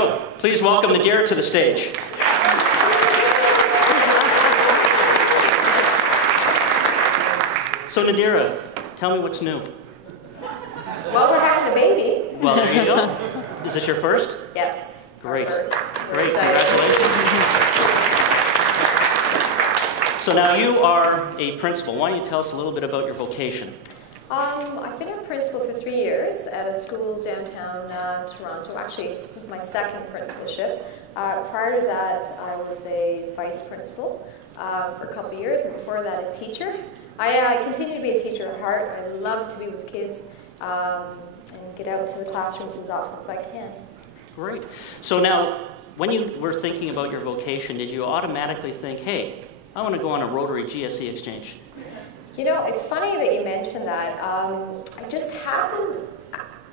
go. Please welcome Nadira to the stage. So Nadira, tell me what's new. Well, we're having a baby. Well, there you go. Is this your first? Yes. Great. First. Great. Congratulations. So now you are a principal. Why don't you tell us a little bit about your vocation? I've been a principal for 3 years at a school downtown Toronto. Actually, this is my second principalship. Prior to that, I was a vice principal for a couple of years, and before that, a teacher. I continue to be a teacher at heart. I love to be with kids and get out to the classrooms as often as I can. Great. So now, when you were thinking about your vocation, did you automatically think, hey, I want to go on a Rotary GSE exchange? You know, it's funny that you mentioned that. I just happened,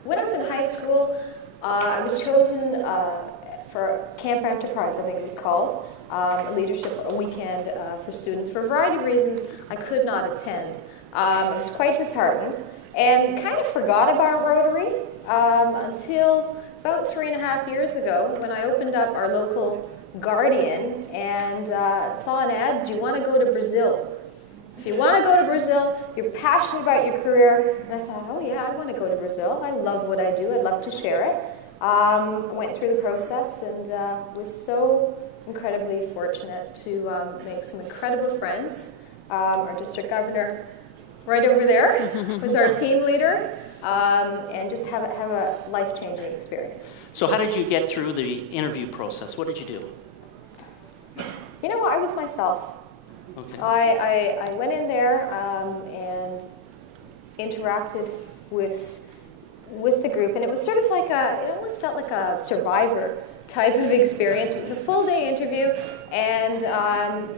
when I was in high school, I was chosen for Camp Enterprise, I think it was called, a leadership weekend for students. For a variety of reasons, I could not attend. I was quite disheartened and kind of forgot about Rotary until about 3.5 years ago when I opened up our local Guardian and saw an ad, do you want to go to Brazil? If you want to go to Brazil, you're passionate about your career, and I thought, oh yeah, I want to go to Brazil. I love what I do. I'd love to share it. Went through the process and was so incredibly fortunate to make some incredible friends. Our district governor right over there was our team leader, and just have a life-changing experience. So how did you get through the interview process? What did you do? You know what? I was myself. Okay. I went in there and interacted with the group, and it was sort of like it almost felt like a Survivor type of experience. It was a full-day interview, and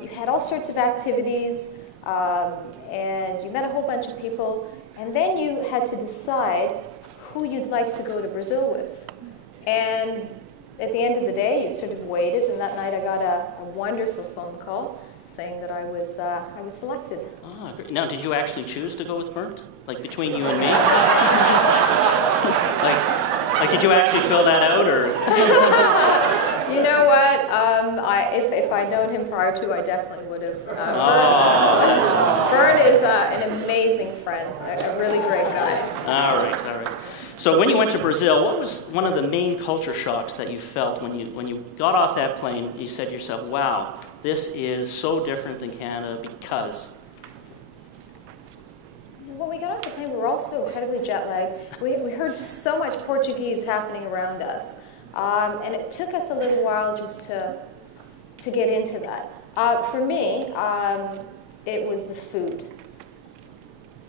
you had all sorts of activities, and you met a whole bunch of people, and then you had to decide who you'd like to go to Brazil with. And at the end of the day, you sort of waited, and that night I got a wonderful phone call saying that I was selected. Ah, great. Now, did you actually choose to go with Bernd? Like between you and me? like, did you actually fill that out, or? You know what? If I'd known him prior to, I definitely would have. Bernd is an amazing friend, a really great guy. All right. So when you went to Brazil, what was one of the main culture shocks that you felt when you got off that plane? You said to yourself, wow, this is so different than Canada because? When we got off the plane, we were all so incredibly jet-lagged. We heard so much Portuguese happening around us. And it took us a little while just to get into that. For me, it was the food.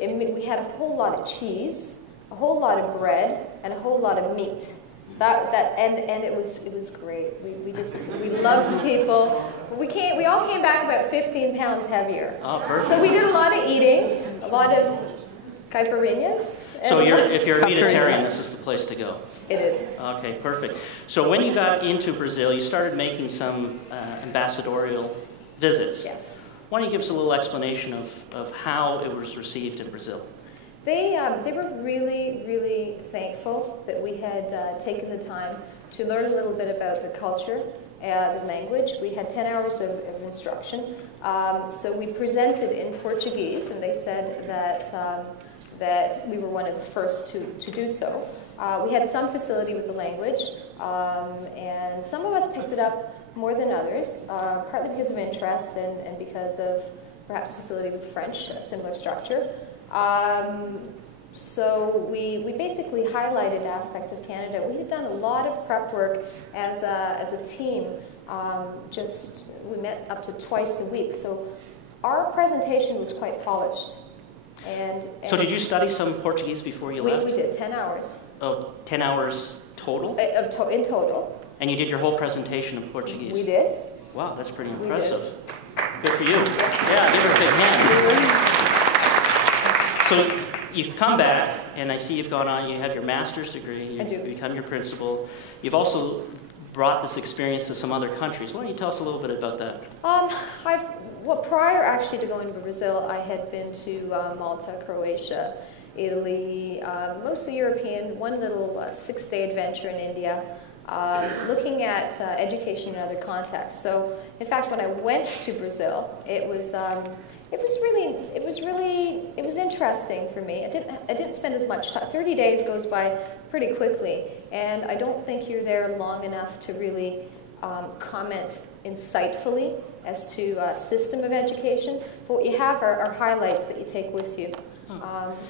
We had a whole lot of cheese, a whole lot of bread, and a whole lot of meat. And it was great. We loved the people. We all came back about 15 pounds heavier. Oh, perfect. So we did a lot of eating, a lot of caipirinhas. So if you're a vegetarian, this is the place to go. It is. Okay, perfect. So when you got into Brazil, you started making some ambassadorial visits. Yes. Why don't you give us a little explanation of how it was received in Brazil? They were really, really thankful that we had taken the time to learn a little bit about their culture, the language. We had 10 hours of instruction. So we presented in Portuguese, and they said that we were one of the first to do so. We had some facility with the language, and some of us picked it up more than others, partly because of interest and because of perhaps facility with French, a similar structure. So we basically highlighted aspects of Canada. We had done a lot of prep work as a team. We met up to twice a week, so our presentation was quite polished. And so did you study some Portuguese before you left? We did, 10 hours. Oh, 10 hours total? In total. And you did your whole presentation in Portuguese? We did. Wow, that's pretty impressive. Good for you. Yeah, give her a big hand. So you've come back, and I see you've gone on, you have your master's degree, you've become your principal. You've also brought this experience to some other countries. Why don't you tell us a little bit about that? Prior actually to going to Brazil, I had been to Malta, Croatia, Italy, mostly European, one little 6-day adventure in India. looking at education in other contexts. So, in fact, when I went to Brazil, it was interesting for me. I didn't spend as much time. 30 days goes by pretty quickly, and I don't think you're there long enough to really comment insightfully as to system of education. But what you have are highlights that you take with you.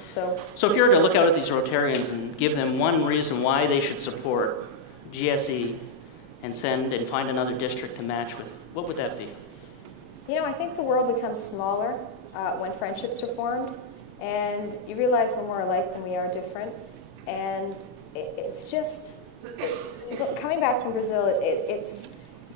So if you were to look out at these Rotarians and give them one reason why they should support GSE and find another district to match with, what would that be? You know, I think the world becomes smaller when friendships are formed, and you realize we're more alike than we are different. And it's coming back from Brazil, it's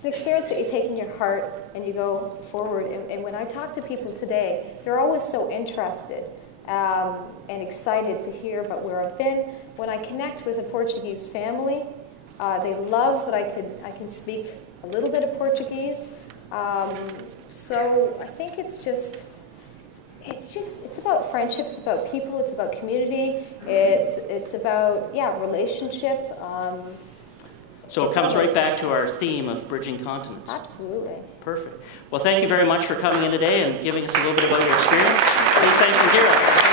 an experience that you take in your heart and you go forward. And when I talk to people today, they're always so interested and excited to hear about where I've been. When I connect with a Portuguese family, they love that I can speak a little bit of Portuguese. So I think it's about friendships, it's about people, it's about community, it's about relationship. So it comes right back to our theme of bridging continents. Absolutely. Perfect. Well, thank you very much for coming in today and giving us a little bit about your experience. Please thank Nadira.